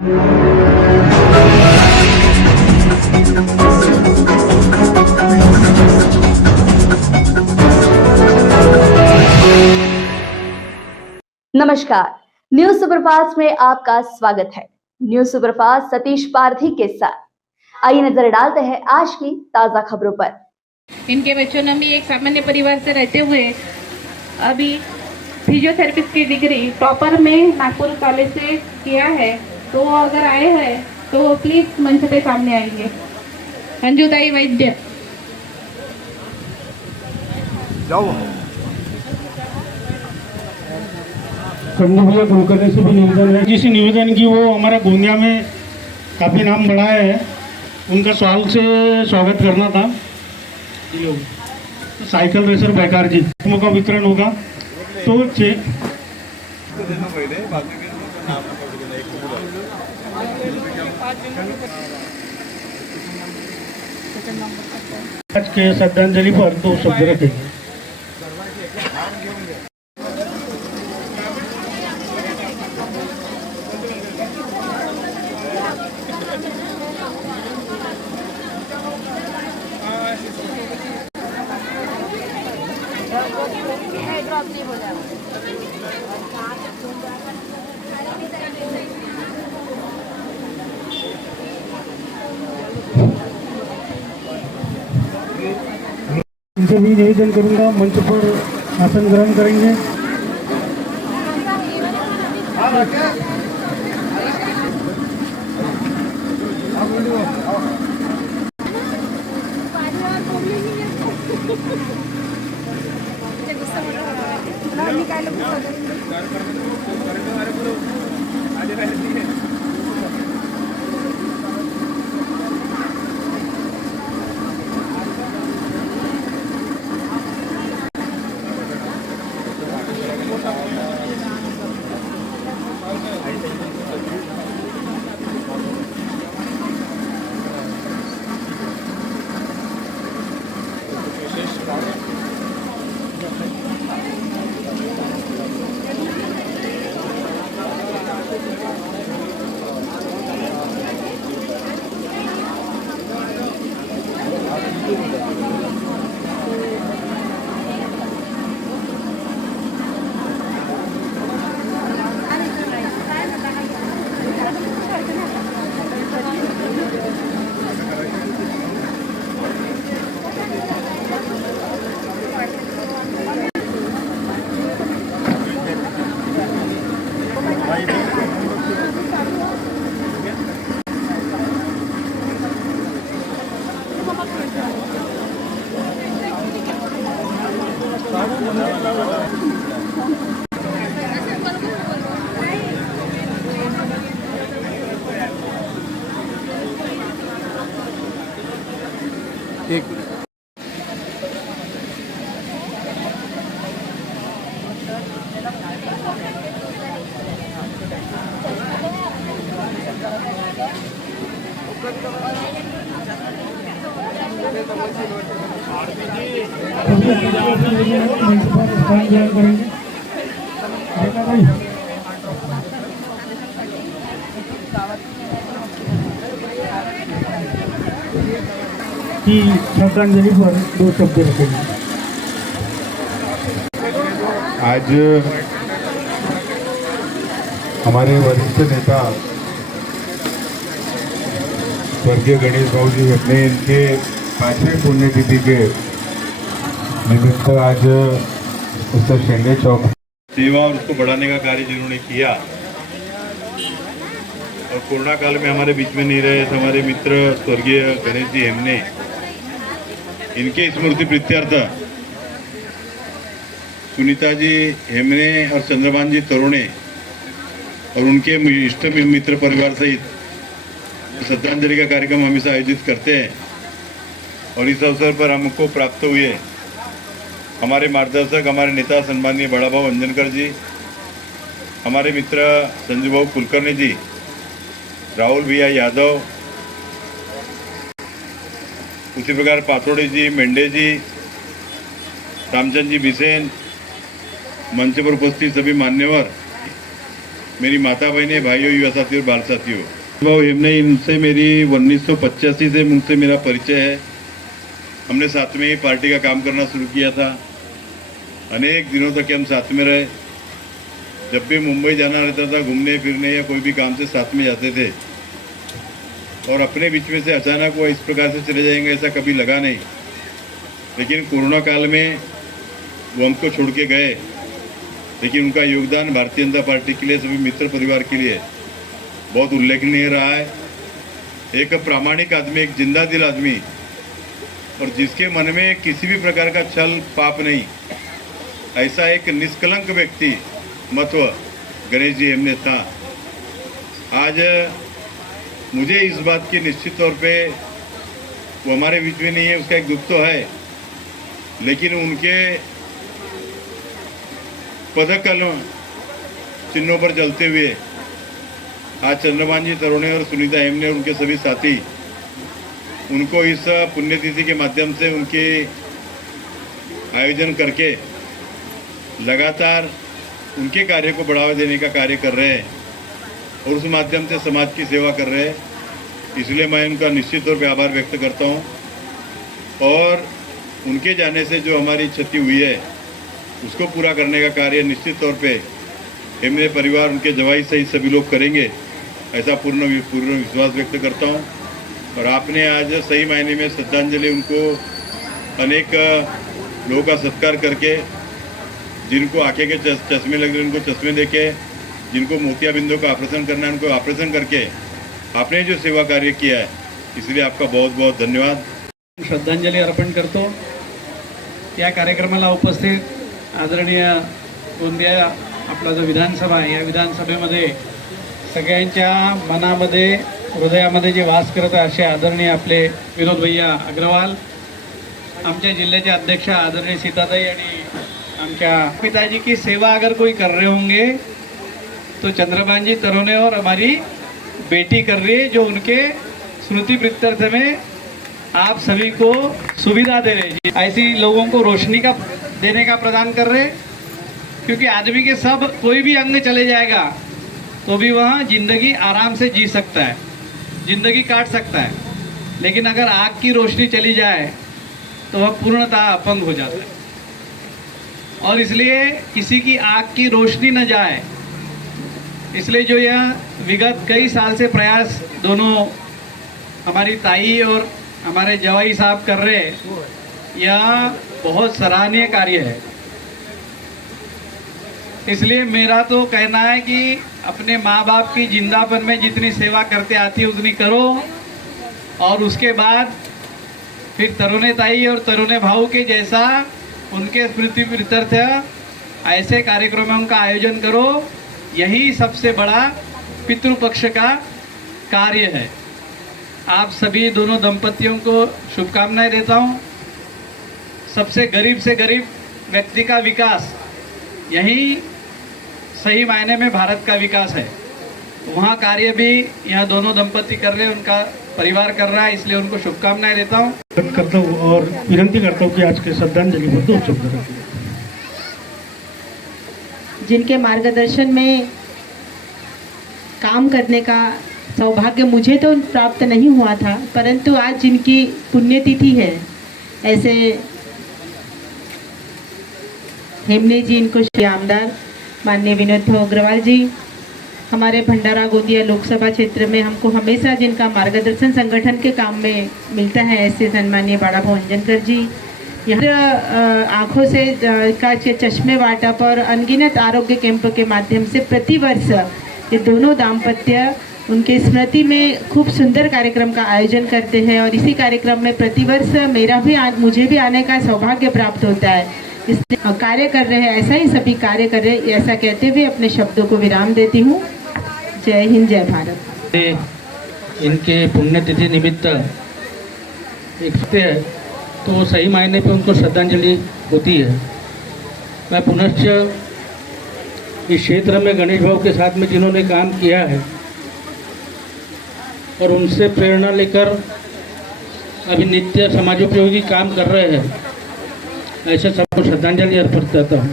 नमस्कार, news superfast में आपका स्वागत है। न्यूज सुपरफास्ट सतीश पारधी के साथ आइए नजर डालते हैं आज की ताजा खबरों पर। इनके बच्चों ने भी एक सामान्य परिवार से रहते हुए अभी फिजियोथेरेपिस्ट की डिग्री टॉपर में नागपुर कॉलेज से किया है, तो अगर आए हैं तो प्लीज मंच पे सामने आएंगे। अंजुताई वैद्य। जाओ। कंडू भैया कुलकर्णी से भी निवेदन है, जिस निवेदन की वो हमारा गोंदिया में काफ़ी नाम बढ़ाया है, उनका सवाल से स्वागत करना था। साइकिल रेसर बैकार जी का वितरण होगा, तो आज के श्रद्धांजलि पर 2 शब्द रखेंगे। इनसे भी निवेदन करूंगा, मंच पर आसन ग्रहण करेंगे। एक की श्रद्धांजलि पर 2 शब्द रखेंगे। आज हमारे वरिष्ठ नेता स्वर्गीय गणेश भाऊजी हेमने इनके 5वें पुण्यतिथि के निमित्त आज उत्तर शेंडे चौक सेवा और उसको बढ़ाने का कार्य जिन्होंने किया, और कोरोना काल में हमारे बीच में नहीं रहे हमारे मित्र स्वर्गीय गणेश जी हेमने, इनके स्मृति प्रीत्यर्थ सुनीता जी हेमने और चंद्रभान जी तरुणे और उनके इष्ट मित्र परिवार सहित श्रद्धांजलि का कार्यक्रम हमेशा आयोजित करते हैं। और इस अवसर पर हमको प्राप्त हुए हमारे मार्गदर्शक, हमारे नेता सम्माननीय बड़ा भाऊ अंजनकर जी, हमारे मित्र संजू भाऊ कुलकर्णी जी, राहुल भैया यादव, उसी प्रकार पाथोड़े जी, मेंढे जी, रामचंद जी बिसेन, मंच पर उपस्थित सभी मान्यवर, मेरी माता बहनें, भाइयों, युवा साथियों और बाल साथियों, भाव हेमने, इनसे मेरी 1985 से मुझसे मेरा परिचय है। हमने साथ में ही पार्टी का काम करना शुरू किया था। अनेक दिनों तक हम साथ में रहे। जब भी मुंबई जाना रहता था घूमने फिरने या कोई भी काम से साथ में जाते थे, और अपने बीच में से अचानक वो इस प्रकार से चले जाएंगे ऐसा कभी लगा नहीं। लेकिन कोरोना काल में वो हमको छोड़ के गए, लेकिन उनका योगदान भारतीय जनता पार्टी के लिए, सभी मित्र परिवार के लिए बहुत उल्लेखनीय रहा है। एक प्रामाणिक आदमी, एक जिंदा दिल आदमी, और जिसके मन में किसी भी प्रकार का छल पाप नहीं, ऐसा एक निष्कलंक व्यक्ति महत्व गणेश जी हेमने था। आज मुझे इस बात की निश्चित तौर पे वो हमारे बीच में नहीं है, उसका एक दुख तो है, लेकिन उनके पदकल चिन्हों पर चलते हुए आज चंद्रभान जी तरुणे और सुनीता हेमने और उनके सभी साथी उनको इस पुण्यतिथि के माध्यम से उनके आयोजन करके लगातार उनके कार्य को बढ़ावा देने का कार्य कर रहे हैं और उस माध्यम से समाज की सेवा कर रहे हैं। इसलिए मैं उनका निश्चित तौर पे आभार व्यक्त करता हूं, और उनके जाने से जो हमारी क्षति हुई है उसको पूरा करने का कार्य निश्चित तौर पे हेमने परिवार, उनके जवाई सहित सभी लोग करेंगे, ऐसा पूर्ण विश्वास व्यक्त करता हूं। और आपने आज सही मायने में श्रद्धांजलि उनको अनेक लोगों का सत्कार करके, जिनको आंखें के चश्मे लग रहे उनको चश्मे देके, जिनको मोतियाबिंदों का ऑपरेशन करना है उनको ऑपरेशन करके आपने जो सेवा कार्य किया है, इसलिए आपका बहुत बहुत धन्यवाद। श्रद्धांजली अर्पण करतो। या कार्यक्रमाला उपस्थित आदरणीय गोंदिया आपला जो विधानसभा आहे, या विधानसभेमध्ये सगळ्यांच्या मनामध्ये, हृदयामध्ये जे वास करत आहे असे आदरणीय आपले विनोद भैया अग्रवाल, आमच्या जिल्ह्याचे अध्यक्ष आदरणीय सीताताई, आणि आमच्या पिताजी की सेवा अगर कोई कर रहे होंगे तो चंद्रभान जी तरुणे और हमारी बेटी कर रही है, जो उनके स्मृति प्रीत्यर्थ में आप सभी को सुविधा दे रहे हैं। ऐसी लोगों को रोशनी का देने का प्रदान कर रहे, क्योंकि आदमी के सब कोई भी अंग चले जाएगा तो भी वह जिंदगी आराम से जी सकता है, जिंदगी काट सकता है, लेकिन अगर आग की रोशनी चली जाए तो वह पूर्णतः अपंग हो जाता है। और इसलिए किसी की आग की रोशनी न जाए, इसलिए जो यह विगत कई साल से प्रयास दोनों हमारी ताई और हमारे जवाई साहब कर रहे, यह बहुत सराहनीय कार्य है। इसलिए मेरा तो कहना है कि अपने माँ बाप की जिंदापन में जितनी सेवा करते आती है उतनी करो, और उसके बाद फिर तरुणे ताई और तरुणे भाऊ के जैसा उनके स्मृति प्रीत्यर्थ ऐसे कार्यक्रमों का आयोजन करो। यही सबसे बड़ा पितृपक्ष का कार्य है। आप सभी दोनों दंपतियों को शुभकामनाएं देता हूं। सबसे गरीब से गरीब व्यक्ति का विकास, यही सही मायने में भारत का विकास है। वहाँ कार्य भी यह दोनों दंपति कर रहे हैं, उनका परिवार कर रहा है, इसलिए उनको शुभकामनाएं देता हूँ। करता हूँ और विनती करता हूँ कि आज के श्रद्धांजलि पर 2 शब्द रखिए। जिनके मार्गदर्शन में काम करने का सौभाग्य मुझे तो प्राप्त नहीं हुआ था, परंतु आज जिनकी पुण्यतिथि है, ऐसे हेमने जी, इनको श्री आमदार माननीय विनोद अग्रवाल जी, हमारे भंडारा गोंदिया लोकसभा क्षेत्र में हमको हमेशा जिनका मार्गदर्शन संगठन के काम में मिलता है, ऐसे सम्मानीय बाड़ा भंजनकर जी, यहाँ आँखों से का चश्मे वाटप और अनगिनत आरोग्य कैंप के माध्यम से प्रतिवर्ष ये दोनों दाम्पत्य उनके स्मृति में खूब सुंदर कार्यक्रम का आयोजन करते हैं, और इसी कार्यक्रम में प्रतिवर्ष मुझे भी आने का सौभाग्य प्राप्त होता है। इसलिए कार्य कर रहे हैं, ऐसा ही सभी कार्य कर रहे हैं, ऐसा कहते हुए अपने शब्दों को विराम देती हूँ। जय हिंद, जय भारत। इनके पुण्यतिथि निमित्त एक है, तो सही मायने पे उनको श्रद्धांजलि होती है। मैं पुनश्च इस क्षेत्र में गणेश भाव के साथ में जिन्होंने काम किया है और उनसे प्रेरणा लेकर अभी नित्य समाजोपयोगी काम कर रहे हैं, ऐसे सबको श्रद्धांजलि अर्पित करता हूँ।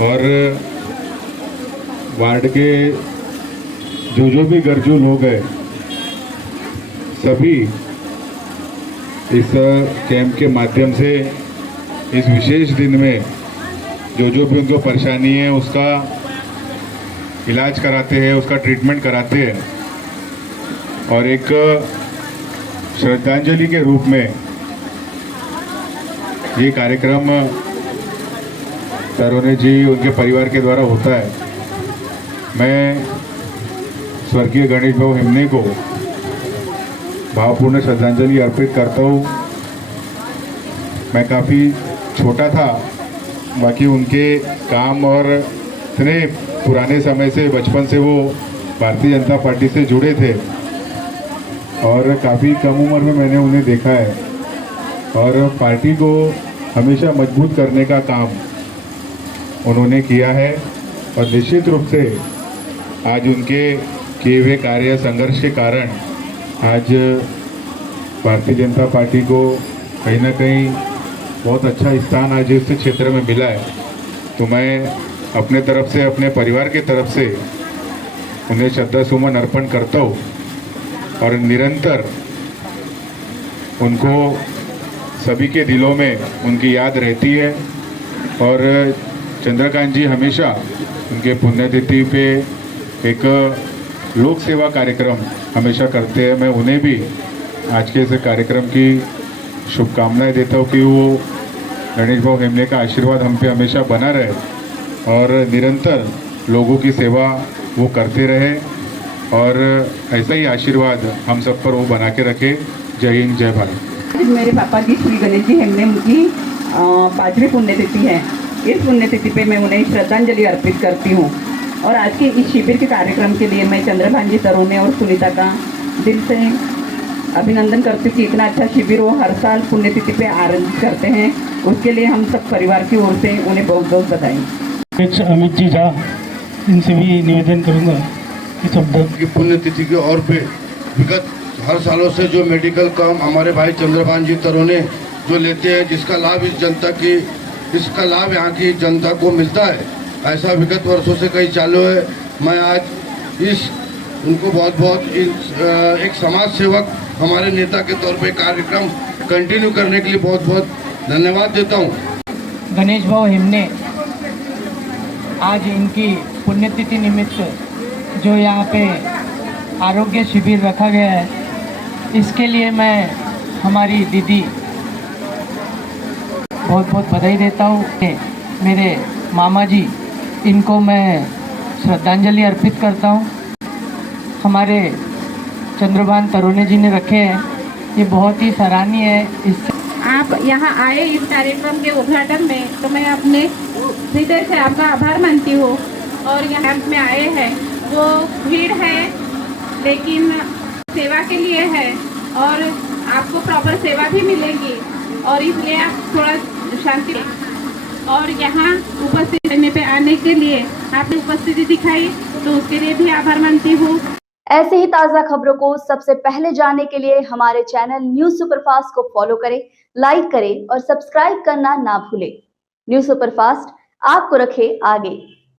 और वार्ड के जो भी गरजू लोग हैं सभी इस कैंप के माध्यम से इस विशेष दिन में जो भी उनको परेशानी है उसका इलाज कराते हैं, उसका ट्रीटमेंट कराते हैं और एक श्रद्धांजलि के रूप में ये कार्यक्रम तरोने जी उनके परिवार के द्वारा होता है। मैं स्वर्गीय गणेश भाऊ हेमने को भावपूर्ण श्रद्धांजलि अर्पित करता हूँ। मैं काफ़ी छोटा था, बाकी उनके काम और इतने पुराने समय से बचपन से वो भारतीय जनता पार्टी से जुड़े थे और काफ़ी कम उम्र में मैंने उन्हें देखा है और पार्टी को हमेशा मजबूत करने का काम उन्होंने किया है और निश्चित रूप से आज उनके किए हुए कार्य संघर्ष के कारण आज भारतीय जनता पार्टी को कहीं ना कहीं बहुत अच्छा स्थान आज इस क्षेत्र में मिला है। तो मैं अपने तरफ से, अपने परिवार के तरफ से उन्हें श्रद्धा सुमन अर्पण करता हूँ और निरंतर उनको सभी के दिलों में उनकी याद रहती है और चंद्रकांत जी हमेशा उनके पुण्यतिथि पे एक लोक सेवा कार्यक्रम हमेशा करते हैं। मैं उन्हें भी आज के इस कार्यक्रम की शुभकामनाएं देता हूँ कि वो गणेश भाऊ हेमले का आशीर्वाद हम पे हमेशा बना रहे और निरंतर लोगों की सेवा वो करते रहे और ऐसा ही आशीर्वाद हम सब पर वो बना के रखे। जय हिंद, जय भारत। मेरे पापा जी श्री गणेश जी हेमने उनकी 5वीं पुण्यतिथि है। इस पुण्यतिथि पे मैं उन्हें श्रद्धांजलि अर्पित करती हूँ और आज के इस शिविर के कार्यक्रम के लिए मैं चंद्रभान जी तरोने और सुनीता का दिल से अभिनंदन करती हूँ कि इतना अच्छा शिविर वो हर साल पुण्यतिथि पे आयोजित करते हैं। उसके लिए हम सब परिवार की ओर से उन्हें बहुत बहुत बधाई। अमित जी झा, इनसे भी निवेदन करूँगा कि शब्द की पुण्यतिथि के और पे विगत हर सालों से जो मेडिकल काम हमारे भाई चंद्रभान जी तरोने जो लेते हैं, जिसका लाभ इसका लाभ यहाँ की जनता को मिलता है, ऐसा विगत वर्षों से कई चालू है। मैं आज उनको बहुत बहुत एक समाज सेवक हमारे नेता के तौर पे कार्यक्रम कंटिन्यू करने के लिए बहुत बहुत धन्यवाद देता हूँ। गणेश भाऊ हेमने आज इनकी पुण्यतिथि निमित्त जो यहाँ पे आरोग्य शिविर रखा गया है, इसके लिए मैं हमारी दीदी बहुत बहुत बधाई देता हूँ। मेरे मामा जी, इनको मैं श्रद्धांजलि अर्पित करता हूँ। हमारे चंद्रभान तरोने जी ने रखे हैं, ये बहुत ही सराहनीय है। इससे आप यहाँ आए इस कार्यक्रम के उद्घाटन में, तो मैं अपने हृदय से आपका आभार मानती हूँ। और यहाँ में आए हैं, वो भीड़ है लेकिन सेवा के लिए है और आपको प्रॉपर सेवा भी मिलेगी और इसलिए आप थोड़ा शांति और यहाँ उपस्थित रहने पे आने के लिए आपने उपस्थिति दिखाई, तो उसके लिए भी आभार मानती हूँ। ऐसे ही ताज़ा खबरों को सबसे पहले जानने के लिए हमारे चैनल न्यूज़ सुपरफास्ट को फॉलो करें, लाइक करें और सब्सक्राइब करना ना भूलें। न्यूज़ सुपरफास्ट आपको रखे आगे।